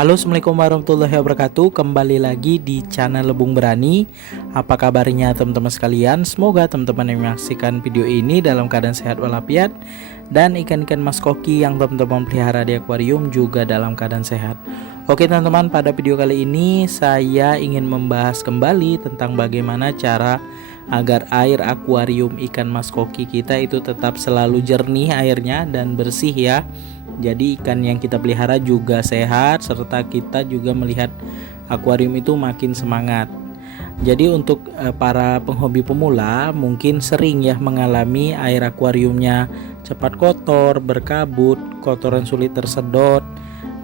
Halo, assalamualaikum warahmatullahi wabarakatuh. Kembali lagi di channel Lebung Berani. Apa kabarnya teman-teman sekalian? Semoga teman-teman yang menyaksikan video ini dalam keadaan sehat walafiat, dan ikan-ikan mas koki yang teman-teman pelihara di akuarium juga dalam keadaan sehat. Oke teman-teman, pada video kali ini saya ingin membahas kembali tentang bagaimana cara agar air akuarium ikan mas koki kita itu tetap selalu jernih airnya dan bersih ya. Jadi ikan yang kita pelihara juga sehat, serta kita juga melihat akuarium itu makin semangat. Jadi untuk para penghobi pemula mungkin sering ya mengalami air akuariumnya cepat kotor, berkabut, kotoran sulit tersedot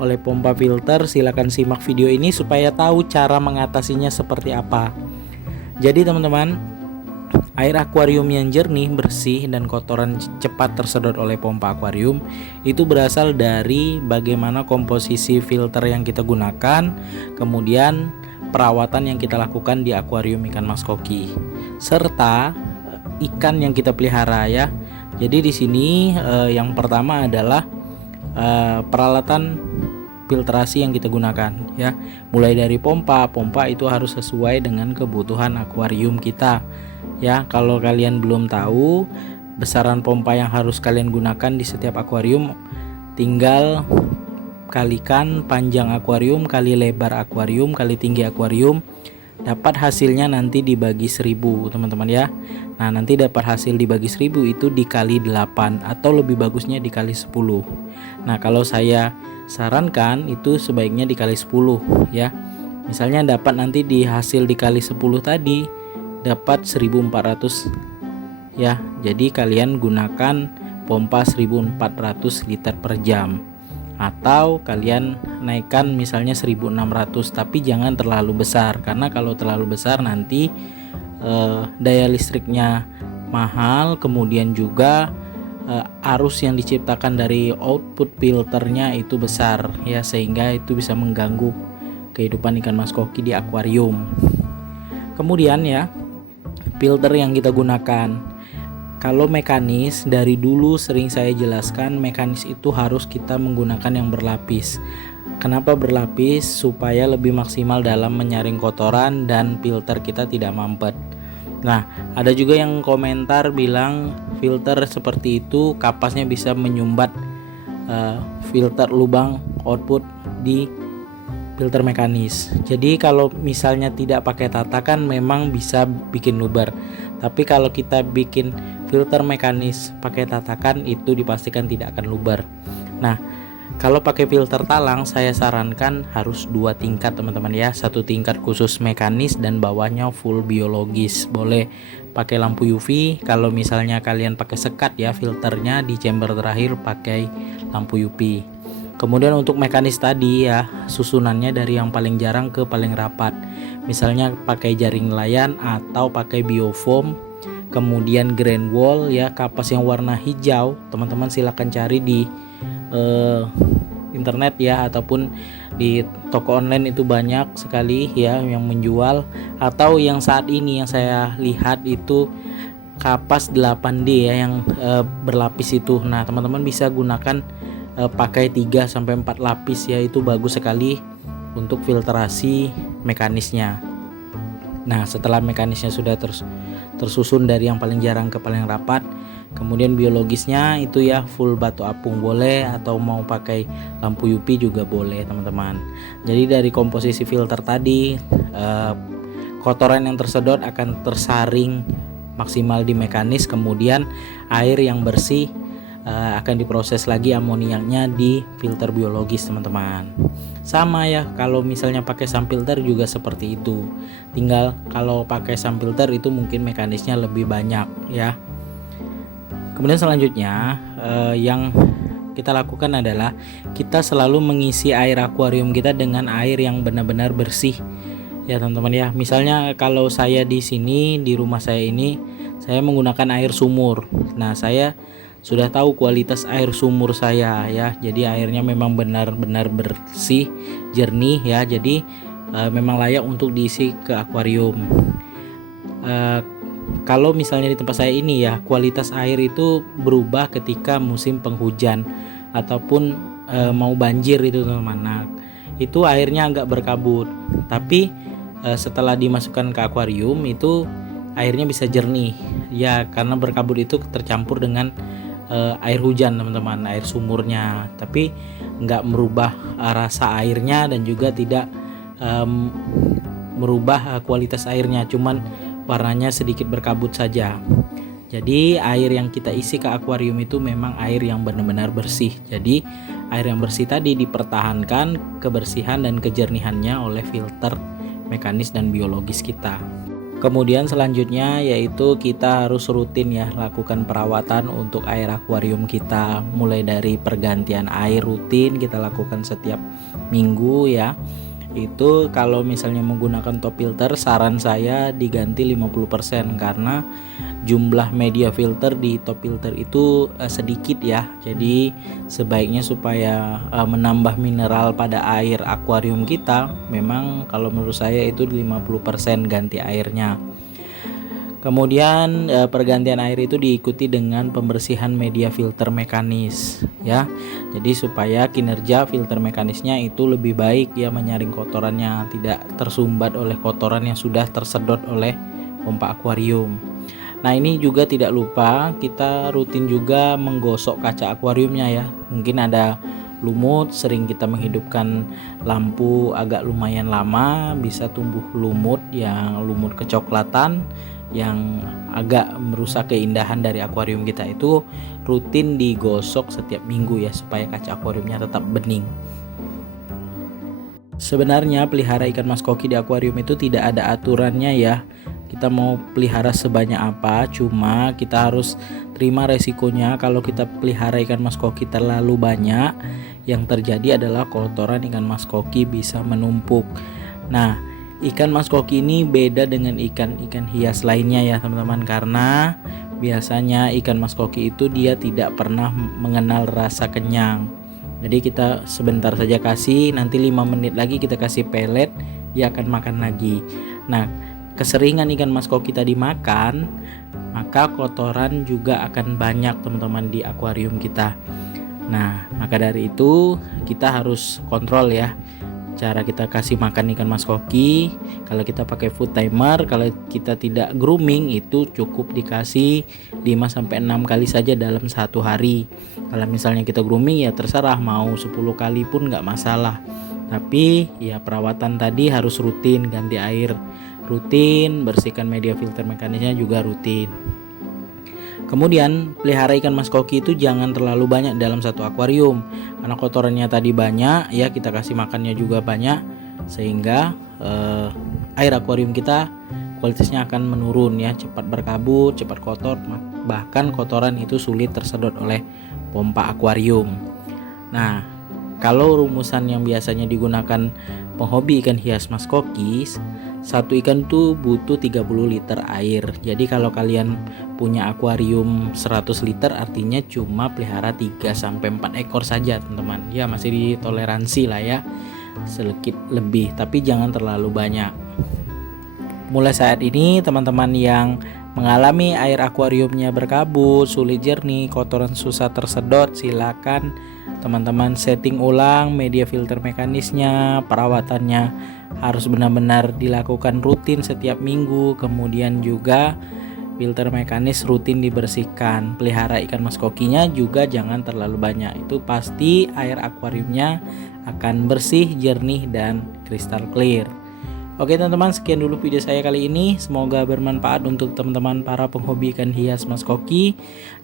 oleh pompa filter. Silahkan simak video ini supaya tahu cara mengatasinya seperti apa. Jadi teman-teman, air akuarium yang jernih, bersih, dan kotoran cepat tersedot oleh pompa akuarium itu berasal dari bagaimana komposisi filter yang kita gunakan, kemudian perawatan yang kita lakukan di akuarium ikan mas koki, serta ikan yang kita pelihara ya. Jadi di sini yang pertama adalah peralatan filtrasi yang kita gunakan ya. Mulai dari pompa itu harus sesuai dengan kebutuhan akuarium kita. Ya, kalau kalian belum tahu besaran pompa yang harus kalian gunakan di setiap akuarium, tinggal kalikan panjang akuarium kali lebar akuarium kali tinggi akuarium, dapat hasilnya nanti dibagi 1000 teman-teman ya. Nah, nanti dapat hasil dibagi 1000 itu dikali 8 atau lebih bagusnya dikali 10. Nah, kalau saya sarankan itu sebaiknya dikali 10 ya. Misalnya dapat nanti di hasil dikali 10 tadi dapat 1400 ya. Jadi kalian gunakan pompa 1400 liter per jam, atau kalian naikkan misalnya 1600, tapi jangan terlalu besar, karena kalau terlalu besar nanti daya listriknya mahal, kemudian juga arus yang diciptakan dari output filternya itu besar ya, sehingga itu bisa mengganggu kehidupan ikan mas koki di akuarium. Kemudian ya, filter yang kita gunakan, kalau mekanis dari dulu sering saya jelaskan, mekanis itu harus kita menggunakan yang berlapis. Kenapa berlapis? Supaya lebih maksimal dalam menyaring kotoran dan filter kita tidak mampet. Nah, ada juga yang komentar bilang filter seperti itu kapasnya bisa menyumbat filter lubang output di filter mekanis. Jadi kalau misalnya tidak pakai tatakan memang bisa bikin luber, tapi kalau kita bikin filter mekanis pakai tatakan itu dipastikan tidak akan luber. Nah, kalau pakai filter talang saya sarankan harus 2 tingkat teman-teman ya. 1 tingkat khusus mekanis dan bawahnya full biologis. Boleh pakai lampu UV. Kalau misalnya kalian pakai sekat ya, filternya di chamber terakhir pakai lampu UV. Kemudian untuk mekanis tadi ya, susunannya dari yang paling jarang ke paling rapat. Misalnya pakai jaring nelayan atau pakai biofoam. Kemudian grain wall ya, kapas yang warna hijau. Teman-teman silahkan cari di internet ya, ataupun di toko online itu banyak sekali ya yang menjual. Atau yang saat ini yang saya lihat itu kapas 8D ya, yang berlapis itu. Nah, teman-teman bisa gunakan pakai 3-4 lapis ya, itu bagus sekali untuk filtrasi mekanisnya. Nah, setelah mekanisnya sudah tersusun dari yang paling jarang ke paling rapat, kemudian biologisnya itu ya full batu apung boleh, atau mau pakai lampu UV juga boleh teman-teman. Jadi dari komposisi filter tadi, kotoran yang tersedot akan tersaring maksimal di mekanis, kemudian air yang bersih akan diproses lagi amoniaknya di filter biologis teman-teman. Sama ya, kalau misalnya pakai sun filter juga seperti itu. Tinggal kalau pakai sun filter itu mungkin mekanisnya lebih banyak ya. Kemudian selanjutnya yang kita lakukan adalah kita selalu mengisi air akuarium kita dengan air yang benar-benar bersih ya teman-teman ya. Misalnya kalau saya di sini di rumah saya ini, saya menggunakan air sumur. Nah, saya sudah tahu kualitas air sumur saya ya. Jadi airnya memang benar-benar bersih, jernih ya. Jadi memang layak untuk diisi ke akuarium. Kalau misalnya di tempat saya ini ya, kualitas air itu berubah ketika musim penghujan ataupun mau banjir itu teman-teman. Nah, itu airnya agak berkabut. Tapi setelah dimasukkan ke akuarium itu airnya bisa jernih ya, karena berkabut itu tercampur dengan air hujan teman-teman, air sumurnya, tapi nggak merubah rasa airnya dan juga tidak merubah kualitas airnya, cuman warnanya sedikit berkabut saja. Jadi air yang kita isi ke akuarium itu memang air yang benar-benar bersih. Jadi air yang bersih tadi dipertahankan kebersihan dan kejernihannya oleh filter mekanis dan biologis kita. Kemudian selanjutnya yaitu kita harus rutin ya lakukan perawatan untuk air akuarium kita, mulai dari pergantian air rutin kita lakukan setiap minggu ya. Itu kalau misalnya menggunakan top filter, saran saya diganti 50% karena jumlah media filter di top filter itu sedikit ya. Jadi sebaiknya supaya menambah mineral pada air akuarium kita, memang kalau menurut saya itu 50% ganti airnya. Kemudian pergantian air itu diikuti dengan pembersihan media filter mekanis ya. Jadi supaya kinerja filter mekanisnya itu lebih baik ya, menyaring kotorannya, tidak tersumbat oleh kotoran yang sudah tersedot oleh pompa akuarium. Nah, ini juga tidak lupa kita rutin juga menggosok kaca akuariumnya ya. Mungkin ada lumut, sering kita menghidupkan lampu agak lumayan lama, bisa tumbuh lumut kecoklatan yang agak merusak keindahan dari akuarium kita. Itu rutin digosok setiap minggu ya, supaya kaca akuariumnya tetap bening. Sebenarnya pelihara ikan mas koki di akuarium itu tidak ada aturannya ya. Kita mau pelihara sebanyak apa, cuma kita harus terima resikonya kalau kita pelihara ikan mas koki terlalu banyak. Yang terjadi adalah kotoran ikan mas koki bisa menumpuk. Nah, ikan mas koki ini beda dengan ikan-ikan hias lainnya ya teman-teman, karena biasanya ikan mas koki itu dia tidak pernah mengenal rasa kenyang. Jadi kita sebentar saja kasih, nanti 5 menit lagi kita kasih pelet, dia akan makan lagi. Nah, keseringan ikan mas koki tadi makan, maka kotoran juga akan banyak teman-teman di akuarium kita. Nah, maka dari itu kita harus kontrol ya cara kita kasih makan ikan mas koki. Kalau kita pakai food timer, kalau kita tidak grooming, itu cukup dikasih 5-6 kali saja dalam satu hari. Kalau misalnya kita grooming ya terserah, mau 10 kali pun nggak masalah. Tapi ya perawatan tadi harus rutin, ganti air rutin, bersihkan media filter mekanisnya juga rutin. Kemudian pelihara ikan mas koki itu jangan terlalu banyak dalam satu akuarium, karena kotorannya tadi banyak ya, kita kasih makannya juga banyak, sehingga air akuarium kita kualitasnya akan menurun ya, cepat berkabut, cepat kotor, bahkan kotoran itu sulit tersedot oleh pompa akuarium. Nah, kalau rumusan yang biasanya digunakan penghobi ikan hias mas koki, satu ikan tuh butuh 30 liter air. Jadi kalau kalian punya akuarium 100 liter, artinya cuma pelihara 3-4 ekor saja teman-teman. Ya masih ditoleransi lah ya, sedikit lebih, tapi jangan terlalu banyak. Mulai saat ini teman-teman yang mengalami air akuariumnya berkabut, sulit jernih, kotoran susah tersedot, silakan teman-teman setting ulang media filter mekanisnya. Perawatannya harus benar-benar dilakukan rutin setiap minggu. Kemudian juga filter mekanis rutin dibersihkan. Pelihara ikan mas kokinya juga jangan terlalu banyak, itu pasti air akuariumnya akan bersih, jernih, dan kristal clear. Oke teman-teman, sekian dulu video saya kali ini. Semoga bermanfaat untuk teman-teman para penghobi ikan hias mas koki.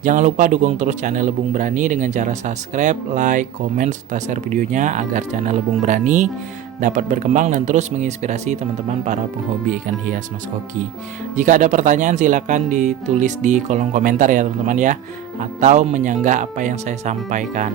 Jangan lupa dukung terus channel Lebung Berani dengan cara subscribe, like, komen, serta share videonya agar channel Lebung Berani dapat berkembang dan terus menginspirasi teman-teman para penghobi ikan hias mas koki. Jika ada pertanyaan silakan ditulis di kolom komentar ya teman-teman ya, atau menyanggah apa yang saya sampaikan.